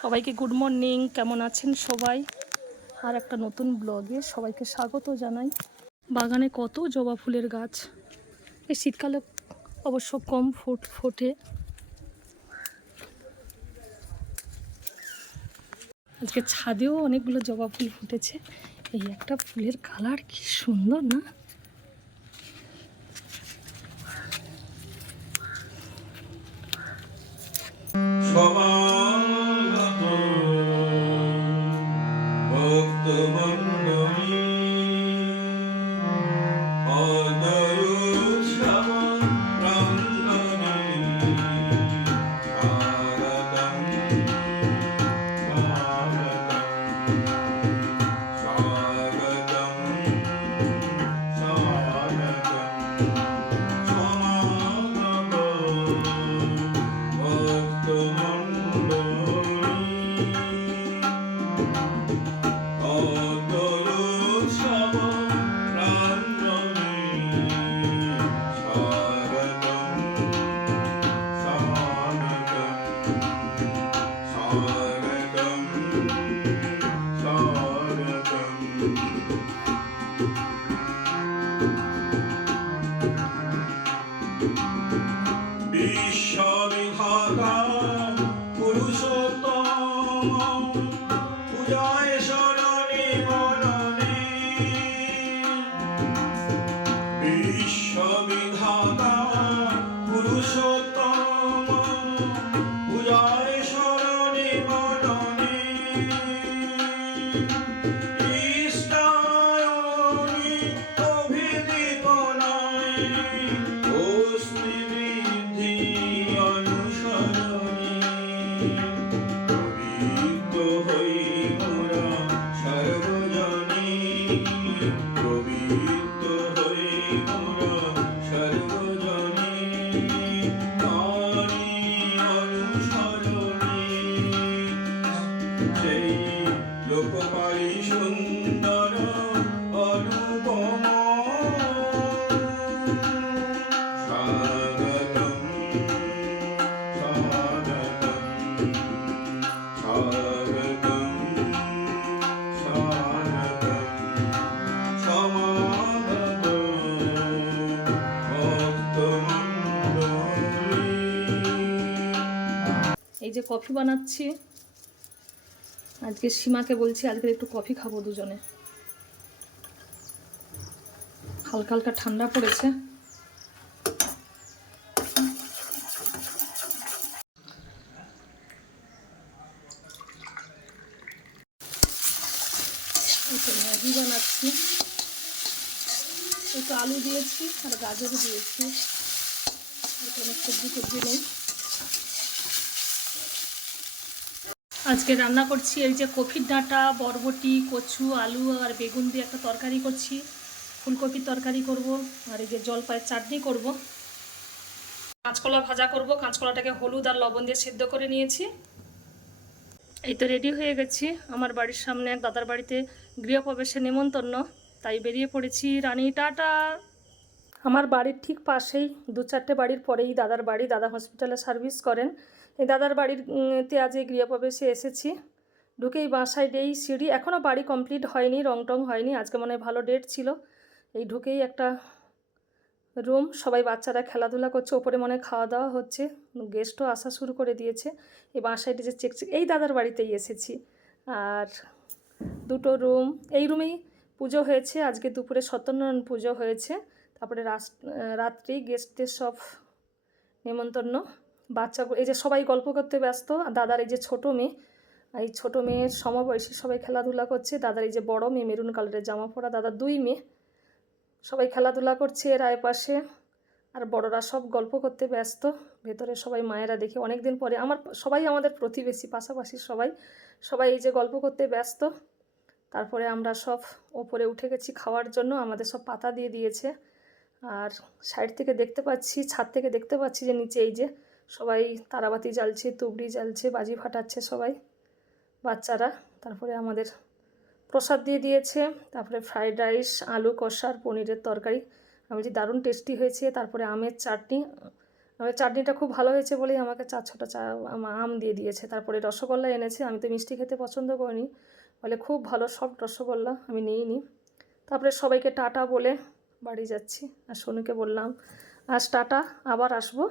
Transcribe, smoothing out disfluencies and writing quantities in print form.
সবাইকে good morning. কেমন আছেন সবাই? আর একটা নতুন ব্লগে সবাইকে স্বাগত জানাই। বাগানে কত জবা ফুলের গাছ, এই শীতকালে অবশ্য কম ফোটে। আজকে ছাদেও অনেকগুলো জবা ফুল ফুটেছে। এই একটা ফুলের কালার কি সুন্দর না? এই যে কফি বানাচ্ছি, আজকে সীমাকে বলছি আজকে একটু কফি খাবো দুজনে। হালকা হালকা ঠান্ডা পড়েছে। ম্যাগি বানাচ্ছি, একটু আলু দিয়েছি আর গাজরও দিয়েছি, কোনো সবজি নেই। আজকে রান্না করছি এই যে কফির ডাঁটা, বরবটি, কচু, আলু আর বেগুন দিয়ে একটা তরকারি করছি। ফুলকপির তরকারি করব, আর এই যে জলপাইয়ের চাটনি করব। কাঁচকলা ভাজা করব। কাঁচকলাটাকে হলুদ আর লবণ দিয়ে সেদ্ধ করে নিয়েছি। এই তো রেডি হয়ে গেছি। আমার বাড়ির সামনে এক দাদার বাড়িতে গৃহপ্রবেশের নেমন্তন্ন, তাই বেরিয়ে পড়েছি। রানী টাটা। আমার বাড়ির ঠিক পাশেই, 2-4টে বাড়ির পরেই দাদার বাড়ি। দাদা হসপিটালে সার্ভিস করেন। এই দাদার বাড়িতে আজ এই গৃহপ্রবেশে এসেছি। ঢুকেই বাঁ সাইডেই সিঁড়ি, এখনও বাড়ি কমপ্লিট হয়নি, রং টং হয়নি, আজকে মনে হয় ভালো ডেট ছিল। এই ঢুকেই একটা রুম, সবাই বাচ্চারা খেলাধুলা করছে, ওপরে মনে হয় খাওয়া দাওয়া হচ্ছে, গেস্টও আসা শুরু করে দিয়েছে। এই বাঁ সাইডে যে চেক এই দাদার বাড়িতেই এসেছি। আর দুটো রুম, এই রুমেই পুজো হয়েছে আজকে দুপুরে, সত্যনারায়ণ পুজো হয়েছে। তারপরে রাত্রি গেস্টদের সব নেমন্তন্ন। বাচ্চাগুলো এই যে সবাই গল্প করতে ব্যস্ত। দাদার এই যে ছোটো মেয়ে, এই ছোটো মেয়ের সমবয়সী সবাই খেলাধুলা করছে। দাদার এই যে বড় মেয়ে, মেরুন কালারের জামা পরা, দাদার 2 মেয়ে, সবাই খেলাধুলা করছে এর আয়পাশে। আর বড়রা সব গল্প করতে ব্যস্ত। ভেতরে সবাই মায়েরা দেখে অনেক দিন পরে, সবাই আমাদের প্রতিবেশী, পাশাপাশি সবাই এই যে গল্প করতে ব্যস্ত। তারপরে আমরা সব ওপরে উঠে গেছি খাওয়ার জন্য। আমাদের সব পাতা দিয়ে দিয়েছে। আর সাইড থেকে দেখতে পাচ্ছি, ছাদ থেকে দেখতে পাচ্ছি যে নিচে এই যে সবাই তারাবাতি জ্বালছে, তুবড়ি জ্বালছে, বাজি ফাটাচ্ছে সবাই বাচ্চারা। তারপরে আমাদের প্রসাদ দিয়ে দিয়েছে। তারপরে ফ্রাইড রাইস, আলু কষা আর পনিরের তরকারি। আমি বলছি দারুণ টেস্টি হয়েছে। তারপরে আমের চাটনি, চাটনিটা খুব ভালো হয়েছে বলেই আমাকে 4-6টা আম দিয়ে দিয়েছে। তারপরে রসগোল্লা এনেছে, আমি তো মিষ্টি খেতে পছন্দ করিনি, বলে খুব ভালো সফট রসগোল্লা, আমি নিইনি। তারপরে সবাইকে টাটা বলে বাড়ি যাচ্ছি। আর সোনুকে বললাম আজ টাটা, আবার আসবো।